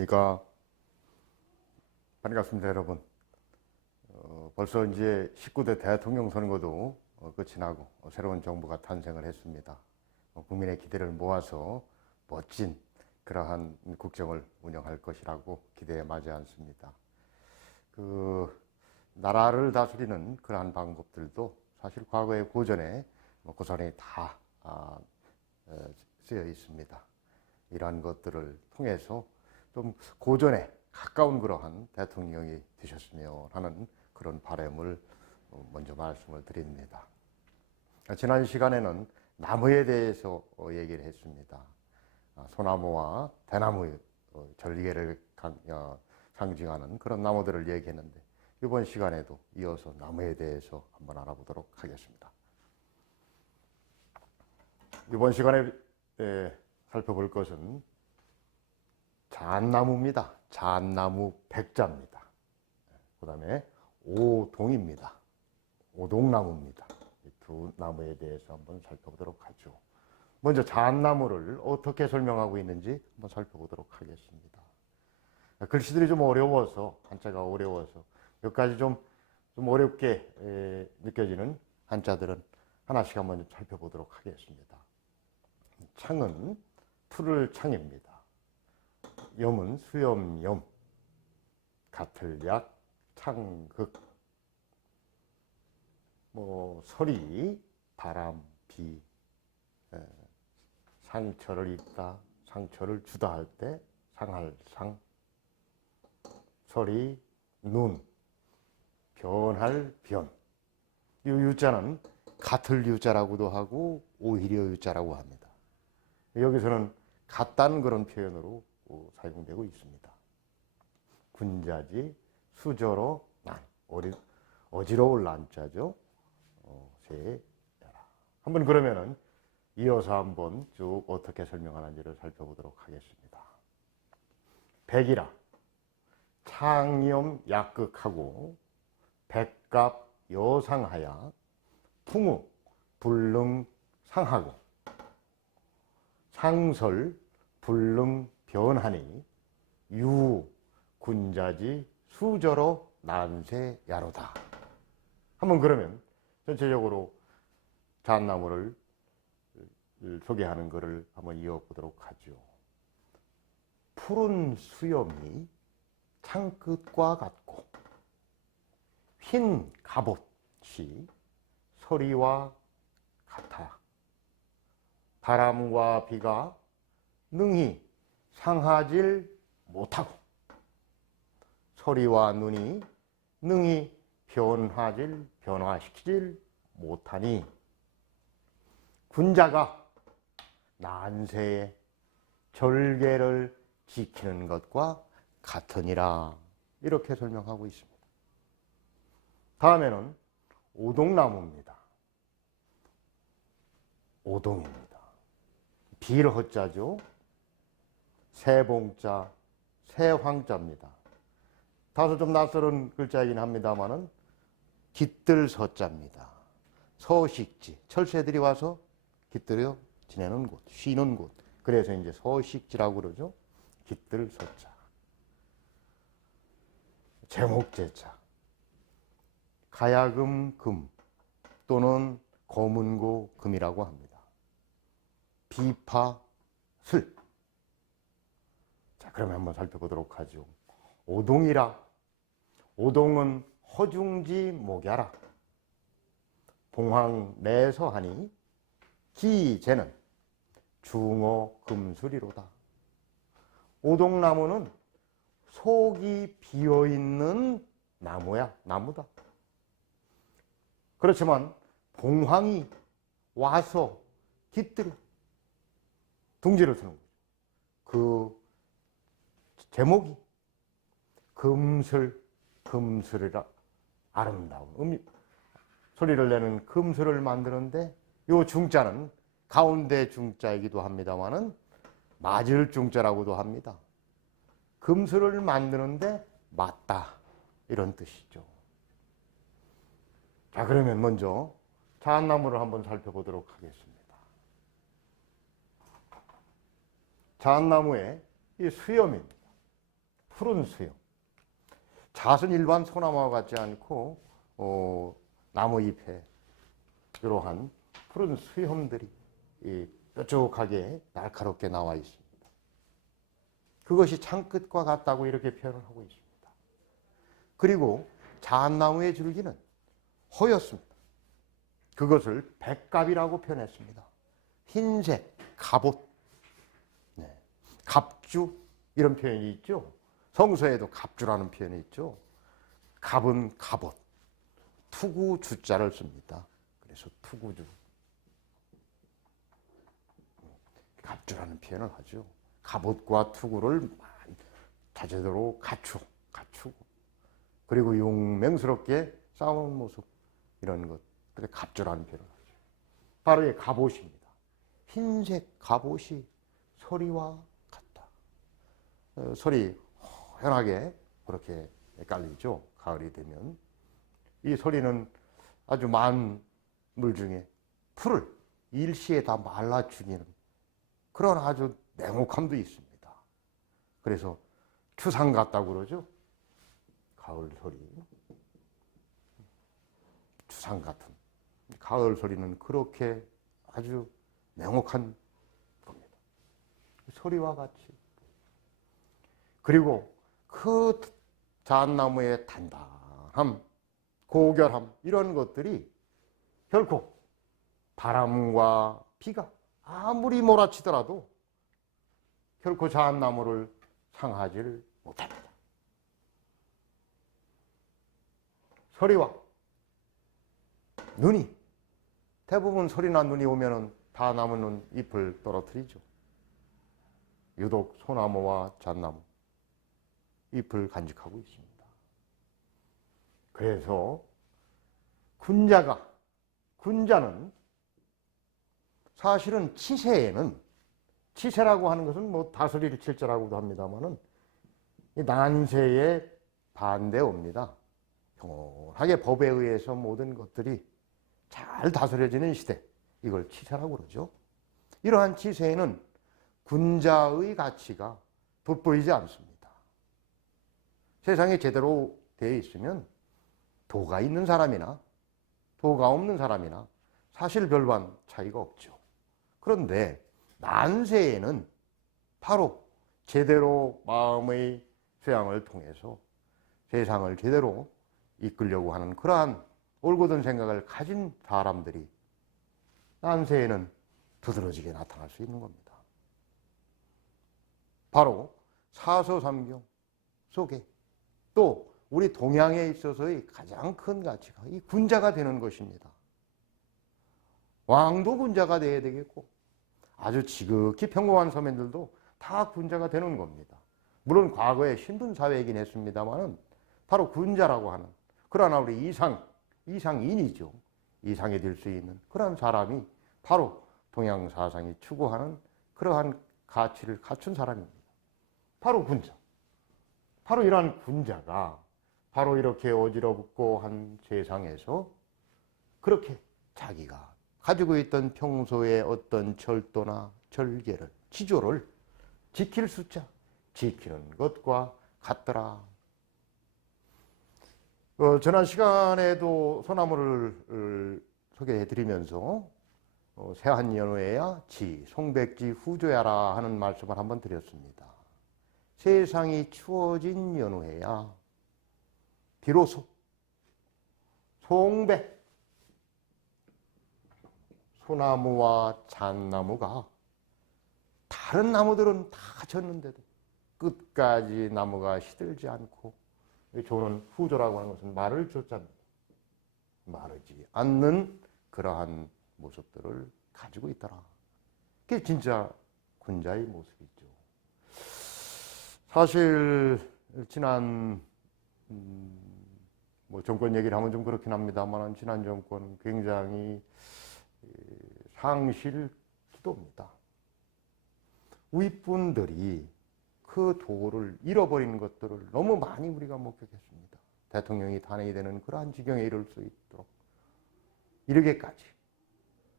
안녕하십니까. 반갑습니다, 여러분. 벌써 이제 19대 대통령 선거도 끝이 나고 새로운 정부가 탄생을 했습니다. 국민의 기대를 모아서 멋진 그러한 국정을 운영할 것이라고 기대에 맞지 않습니다. 나라를 다스리는 그러한 방법들도 사실 과거의 고전에 고스란히 다 쓰여 있습니다. 이러한 것들을 통해서 좀 고전에 가까운 그러한 대통령이 되셨으면 하는 그런 바람을 먼저 말씀을 드립니다. 지난 시간에는 나무에 대해서 얘기를 했습니다. 소나무와 대나무의 절개를 상징하는 그런 나무들을 얘기했는데, 이번 시간에도 이어서 나무에 대해서 한번 알아보도록 하겠습니다. 이번 시간에 살펴볼 것은 잣나무입니다. 잣나무 백자입니다. 그 다음에 오동입니다. 오동나무입니다. 이 두 나무에 대해서 한번 살펴보도록 하죠. 먼저 잣나무를 어떻게 설명하고 있는지 한번 살펴보도록 하겠습니다. 글씨들이 좀 어려워서, 한자가 어려워서 몇 가지 좀 어렵게 느껴지는 한자들은 하나씩 한번 살펴보도록 하겠습니다. 창은 풀을 창입니다. 염은 수염염, 가틀약, 창극, 서리, 바람, 비, 상처를 입다, 상처를 주다 할 때 상할 상, 서리, 눈, 변할 변. 이 유자는 같을 유자라고도 하고 오히려 유자라고 합니다. 여기서는 같다는 그런 표현으로 사용되고 있습니다. 군자지, 수저로 난, 어지러울 난자죠. 한번 그러면은 이어서 한번 쭉 어떻게 설명하는지를 살펴보도록 하겠습니다. 백이라, 창염 약극하고 백갑 여상하야, 풍우 불능 상하고, 상설 불능 변하니, 유 군자지 수저로 난세야로다. 한번 그러면 전체적으로 잣나무를 소개하는 것을 한번 이어보도록 하죠. 푸른 수염이 창끝과 같고 흰 갑옷이 서리와 같아 바람과 비가 능히 상하질 못하고 서리와 눈이 능히 변화시키질 못하니 군자가 난세의 절개를 지키는 것과 같으니라. 이렇게 설명하고 있습니다. 다음에는 오동나무입니다. 오동입니다. 빌허자죠. 세봉자, 세황자입니다. 다소 좀 낯설은 글자이긴 합니다만은 깃들서자입니다. 서식지, 철새들이 와서 깃들여 지내는 곳, 쉬는 곳. 그래서 이제 서식지라고 그러죠. 깃들서자. 제목제자. 가야금 금 또는 검은고 금이라고 합니다. 비파슬. 자, 그러면 한번 살펴보도록 하죠. 오동이라. 오동은 허중지 목야라. 봉황 내서하니 기재는 중어 금수리로다. 오동나무는 속이 비어있는 나무다. 그렇지만 봉황이 와서 깃들여 둥지를 쓰는 거죠. 그 제목이 금슬이라 아름다운 소리를 내는 금슬을 만드는데, 요 중자는 가운데 중자이기도 합니다만은 맞을 중자라고도 합니다. 금슬을 만드는데 맞다, 이런 뜻이죠. 자, 그러면 먼저 잣나무를 한번 살펴보도록 하겠습니다. 잣나무의 이 수염입니다. 푸른 수염. 잣은 일반 소나무와 같지 않고 나무 잎에 이러한 푸른 수염들이 뾰족하게 날카롭게 나와 있습니다. 그것이 창끝과 같다고 이렇게 표현을 하고 있습니다. 그리고 잣나무의 줄기는 허였습니다. 그것을 백갑이라고 표현했습니다. 흰색 갑옷, 네. 갑주 이런 표현이 있죠. 성서에도 갑주라는 표현이 있죠. 갑은 갑옷, 투구 주자를 씁니다. 그래서 투구주, 갑주라는 표현을 하죠. 갑옷과 투구를 자제대로 갖추고 그리고 용맹스럽게 싸우는 모습, 이런 것, 그래 갑주라는 표현을 하죠. 바로 이 갑옷입니다. 흰색 갑옷이 서리와 같다. 서리 환하게 그렇게 깔리죠. 가을이 되면 이 서리는 아주 많은 물 중에 풀을 일시에 다 말라 죽이는 그런 아주 냉혹함도 있습니다. 그래서 추상 같다고 그러죠. 가을 서리, 추상 같은 가을 서리는 그렇게 아주 냉혹한 겁니다. 서리와 같이. 그리고 그 잣나무의 단단함, 고결함, 이런 것들이 결코 바람과 비가 아무리 몰아치더라도 결코 잣나무를 상하지를 못합니다. 서리와 눈이, 대부분 서리나 눈이 오면은 다 나무는 잎을 떨어뜨리죠. 유독 소나무와 잣나무 잎을 간직하고 있습니다. 그래서 군자는 사실은 치세라고 하는 것은 뭐 다스릴 칠자라고도 합니다만은 난세의 반대옵니다. 평온하게 법에 의해서 모든 것들이 잘 다스려지는 시대, 이걸 치세라고 그러죠. 이러한 치세에는 군자의 가치가 돋보이지 않습니다. 세상에 제대로 되어 있으면 도가 있는 사람이나 도가 없는 사람이나 사실 별반 차이가 없죠. 그런데 난세에는 바로 제대로 마음의 수양을 통해서 세상을 제대로 이끌려고 하는 그러한 올곧은 생각을 가진 사람들이 난세에는 두드러지게 나타날 수 있는 겁니다. 바로 사서삼경 속에 또 우리 동양에 있어서의 가장 큰 가치가 이 군자가 되는 것입니다. 왕도 군자가 되어야 되겠고 아주 지극히 평범한 서민들도 다 군자가 되는 겁니다. 물론 과거에 신분사회이긴 했습니다만 바로 군자라고 하는, 그러나 우리 이상인이죠. 이상이 될 수 있는 그런 사람이 바로 동양 사상이 추구하는 그러한 가치를 갖춘 사람입니다. 바로 군자. 바로 이러한 군자가 바로 이렇게 어지럽고 한 세상에서 그렇게 자기가 가지고 있던 평소의 어떤 절도나 절개를, 지조를 지킬 숫자, 지키는 것과 같더라. 지난 시간에도 소나무를 소개해드리면서 세한연호해야 지, 송백지 후조야라 하는 말씀을 한번 드렸습니다. 세상이 추워진 연호해야 비로소 송백, 소나무와 잣나무가 다른 나무들은 다 졌는데도 끝까지 나무가 시들지 않고 조는 후조라고 하는 것은 마를 조자입니다. 마르지 않는 그러한 모습들을 가지고 있더라. 그게 진짜 군자의 모습이죠. 사실 지난 뭐 정권 얘기를 하면 좀 그렇긴 합니다만 지난 정권은 굉장히 상실 기도입니다. 윗분들이 그 도를 잃어버리는 것들을 너무 많이 우리가 목격했습니다. 대통령이 탄핵이 되는 그러한 지경에 이를 수 있도록 이르게까지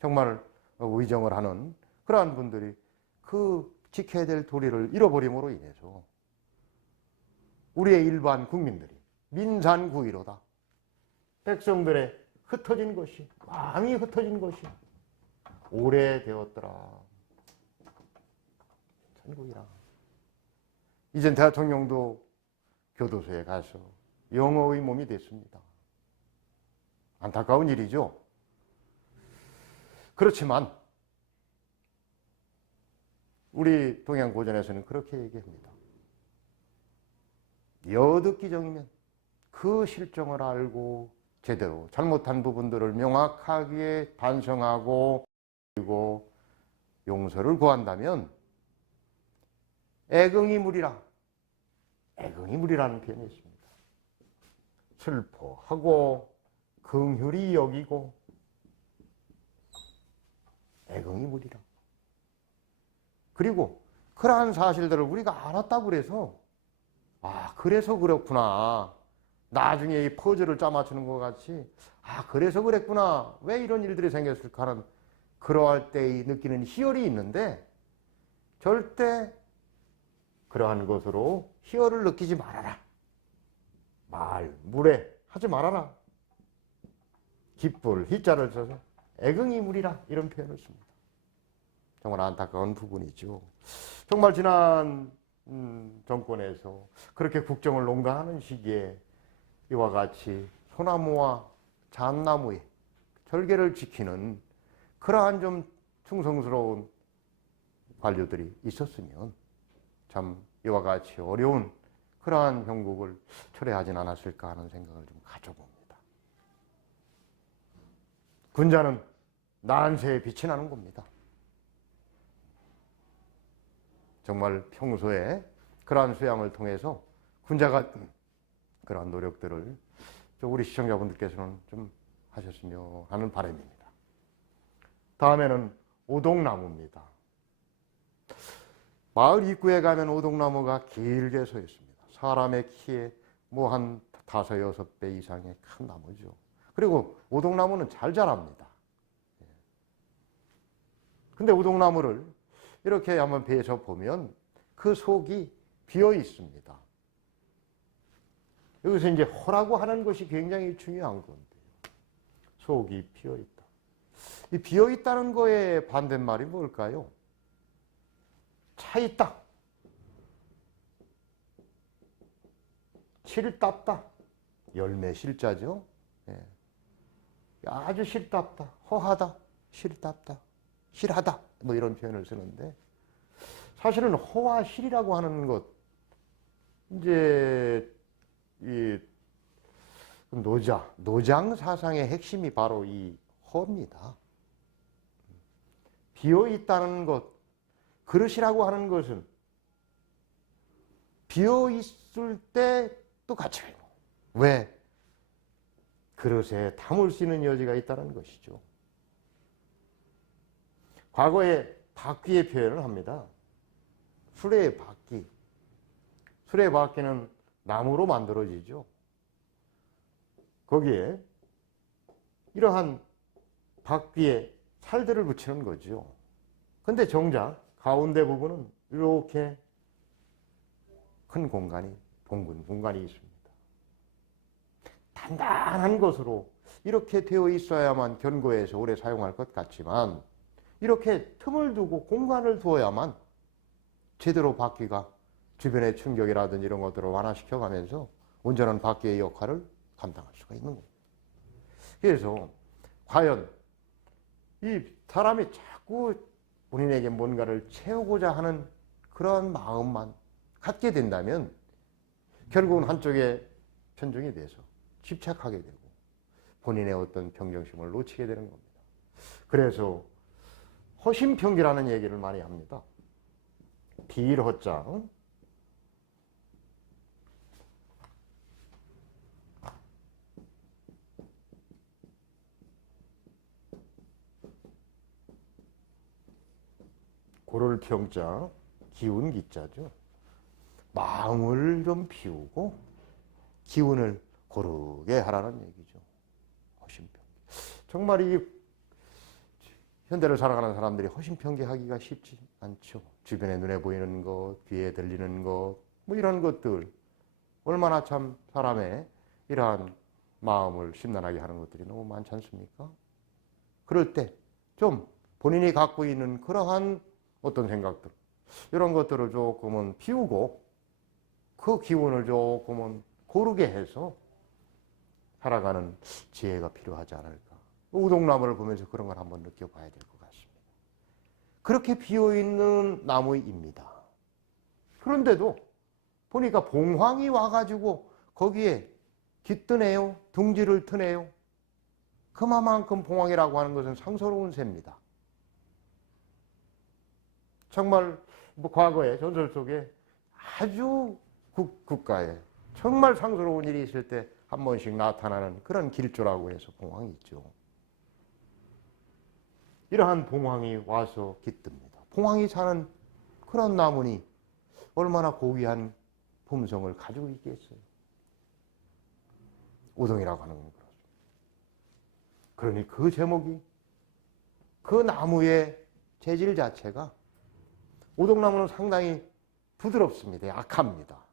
정말 위정을 하는 그러한 분들이 그 지켜야 될 도리를 잃어버림으로 인해서 우리의 일반 국민들이 민산구의로다. 백성들의 흩어진 것이, 마음이 흩어진 것이 오래되었더라. 천국이라. 이젠 대통령도 교도소에 가서 영어의 몸이 됐습니다. 안타까운 일이죠. 그렇지만 우리 동양고전에서는 그렇게 얘기합니다. 여듣기정이면 그 실정을 알고 제대로 잘못한 부분들을 명확하게 반성하고 그리고 용서를 구한다면 애경이물이라. 애경이물이라는 표현이 있습니다. 슬퍼하고 긍휼히 여기고 애경이물이라. 그리고 그러한 사실들을 우리가 알았다고 그래서 그래서 그렇구나. 나중에 이 퍼즐을 짜맞추는 것 같이 그래서 그랬구나. 왜 이런 일들이 생겼을까 하는 그러할 때 느끼는 희열이 있는데 절대 그러한 것으로 희열을 느끼지 말아라. 무례 하지 말아라. 기쁠 희자를 써서 애경이물이라 이런 표현을 씁니다. 정말 안타까운 부분이죠. 정말 지난 정권에서 그렇게 국정을 농단하는 시기에 이와 같이 소나무와 잣나무의 절개를 지키는 그러한 좀 충성스러운 관료들이 있었으면 참 이와 같이 어려운 그러한 형국을 초래하진 않았을까 하는 생각을 좀 가져봅니다. 군자는 난세에 빛이 나는 겁니다. 정말 평소에 그러한 수양을 통해서 군자가 그러한 노력들을 우리 시청자분들께서는 좀 하셨으면 하는 바람입니다. 다음에는 오동나무입니다. 마을 입구에 가면 오동나무가 길게 서 있습니다. 사람의 키에 한 5, 6배 이상의 큰 나무죠. 그리고 오동나무는 잘 자랍니다. 근데 오동나무를 이렇게 한번 베서 보면 그 속이 비어 있습니다. 여기서 이제 허라고 하는 것이 굉장히 중요한 건데요. 속이 비어 있다. 이 비어 있다는 거의 반대말이 뭘까요? 차 있다. 실답다. 열매 실자죠. 아주 실답다. 허하다. 실답다. 실하다. 이런 표현을 쓰는데 사실은 허와 실이라고 하는 것 이제 이 노장 사상의 핵심이 바로 이 허입니다. 비어 있다는 것, 그릇이라고 하는 것은 비어 있을 때 또 가치가 있고 왜? 그릇에 담을 수 있는 여지가 있다는 것이죠. 과거에 바퀴의 표현을 합니다. 수레의 바퀴. 수레의 바퀴는 나무로 만들어지죠. 거기에 이러한 바퀴에 살들을 붙이는 거죠. 근데 정작 가운데 부분은 이렇게 큰 공간이, 동근 공간이 있습니다. 단단한 것으로 이렇게 되어 있어야만 견고해서 오래 사용할 것 같지만 이렇게 틈을 두고 공간을 두어야만 제대로 바퀴가 주변의 충격이라든지 이런 것들을 완화시켜 가면서 온전한 바퀴의 역할을 감당할 수가 있는 겁니다. 그래서 과연 이 사람이 자꾸 본인에게 뭔가를 채우고자 하는 그런 마음만 갖게 된다면 결국은 한쪽에 편중이 돼서 집착하게 되고 본인의 어떤 평정심을 놓치게 되는 겁니다. 그래서 허심평기라는 얘기를 많이 합니다. 비일허자. 고를 평자, 기운 기자죠. 마음을 좀 비우고 기운을 고르게 하라는 얘기죠. 허심평기. 정말 이 현대를 살아가는 사람들이 허심평기하기가 쉽지 않죠. 주변에 눈에 보이는 것, 귀에 들리는 것, 이런 것들 얼마나 참 사람의 이러한 마음을 심란하게 하는 것들이 너무 많지 않습니까? 그럴 때 좀 본인이 갖고 있는 그러한 어떤 생각들, 이런 것들을 조금은 비우고 그 기운을 조금은 고르게 해서 살아가는 지혜가 필요하지 않을까. 우동나무를 보면서 그런 걸 한번 느껴봐야 될 것 같습니다. 그렇게 비어있는 나무입니다. 그런데도 보니까 봉황이 와가지고 거기에 깃드네요. 둥지를 트네요. 그만큼 봉황이라고 하는 것은 상스러운 새입니다. 정말 뭐 과거의 전설 속에 아주 국가에 정말 상스러운 일이 있을 때 한 번씩 나타나는 그런 길조라고 해서 봉황이 있죠. 이러한 봉황이 와서 깃듭니다. 봉황이 사는 그런 나무니 얼마나 고귀한 품성을 가지고 있겠어요. 우동이라고 하는 건 그렇죠. 그러니 그 제목이 그 나무의 재질 자체가 우동나무는 상당히 부드럽습니다. 약합니다.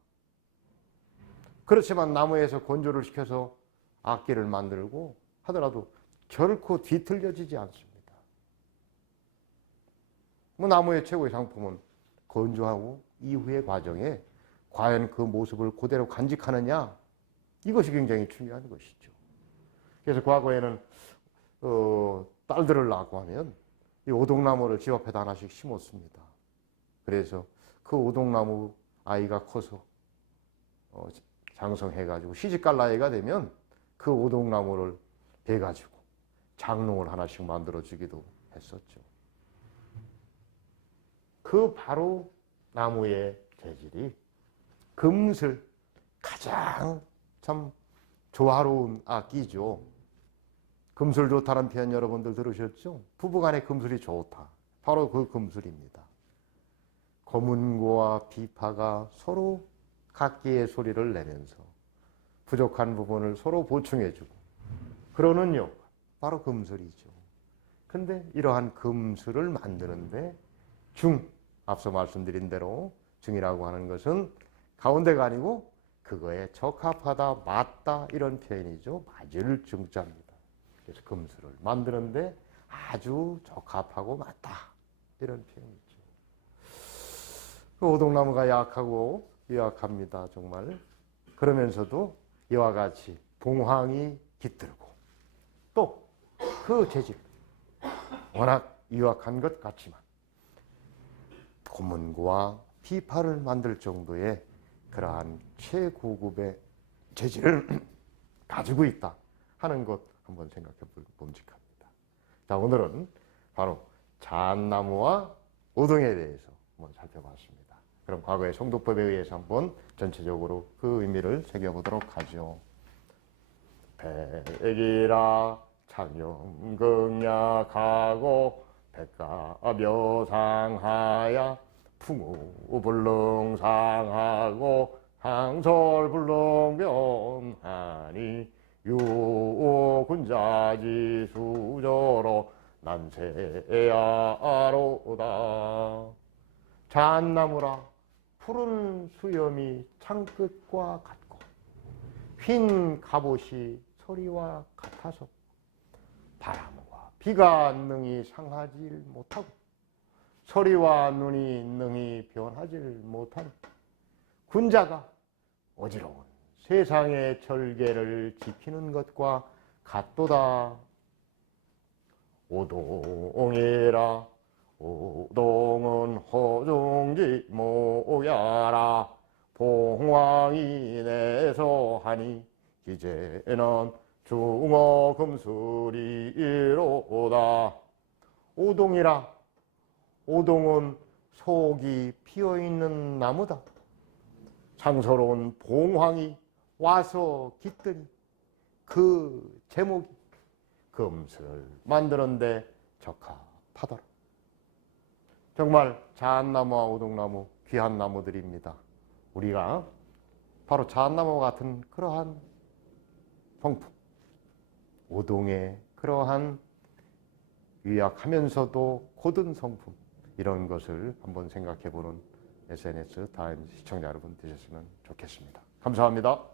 그렇지만 나무에서 건조를 시켜서 악기를 만들고 하더라도 결코 뒤틀려지지 않습니다. 뭐 나무의 최고의 상품은 건조하고 이후의 과정에 과연 그 모습을 그대로 간직하느냐, 이것이 굉장히 중요한 것이죠. 그래서 과거에는 딸들을 낳고 하면 이 오동나무를 집 앞에다 하나씩 심었습니다. 그래서 그 오동나무 아이가 커서 장성해가지고 시집갈 나이가 되면 그 오동나무를 베가지고 장롱을 하나씩 만들어주기도 했었죠. 그 바로 나무의 재질이 금슬, 가장 참 조화로운 악기죠. 금술 좋다는 표현 여러분들 들으셨죠? 부부간의 금술이 좋다. 바로 그 금술입니다. 검은고와 비파가 서로 각기의 소리를 내면서 부족한 부분을 서로 보충해주고 그러는 역할, 바로 금술이죠. 근데 이러한 금술을 만드는데 앞서 말씀드린 대로 중이라고 하는 것은 가운데가 아니고 그거에 적합하다, 맞다, 이런 표현이죠. 맞을 중자입니다. 그래서 금술을 만드는데 아주 적합하고 맞다, 이런 표현이죠. 그 오동나무가 약하고 유약합니다. 정말. 그러면서도 이와 같이 봉황이 깃들고 또 그 재질, 워낙 유약한 것 같지만 고문과 비파를 만들 정도의 그러한 최고급의 재질을 가지고 있다 하는 것 한번 생각해 볼 봄직합니다. 자, 오늘은 바로 잣나무와 우동에 대해서 한번 살펴봤습니다. 그럼 과거의 송도법에 의해서 한번 전체적으로 그 의미를 새겨보도록 하죠. 백이라 창영극약하고 백가묘상하야 풍우불능상하고 항설불능변하니 유군자지수저로 난세야로다. 잣나무라 푸른 수염이 창끝과 같고 흰 갑옷이 서리와 같아서 바람과 비가 능히 상하지 못하고 서리와 눈이 능히 변하지 못한 군자가 어지러운 세상의 절개를 지키는 것과 같도다. 오동이라 오동은 허중지 모야라 봉황이 내서 하니 이제는 중어금술이로다. 오동이라, 오동은 속이 피어있는 나무다. 상서로운 봉황이 와서 깃드니 그 제목이 금술을 만드는데 적합하더라. 정말 잣나무와 오동나무 귀한 나무들입니다. 우리가 바로 잣나무와 같은 그러한 성품, 오동의 그러한 유약하면서도 고든 성품, 이런 것을 한번 생각해 보는 SNS 타임 시청자 여러분 되셨으면 좋겠습니다. 감사합니다.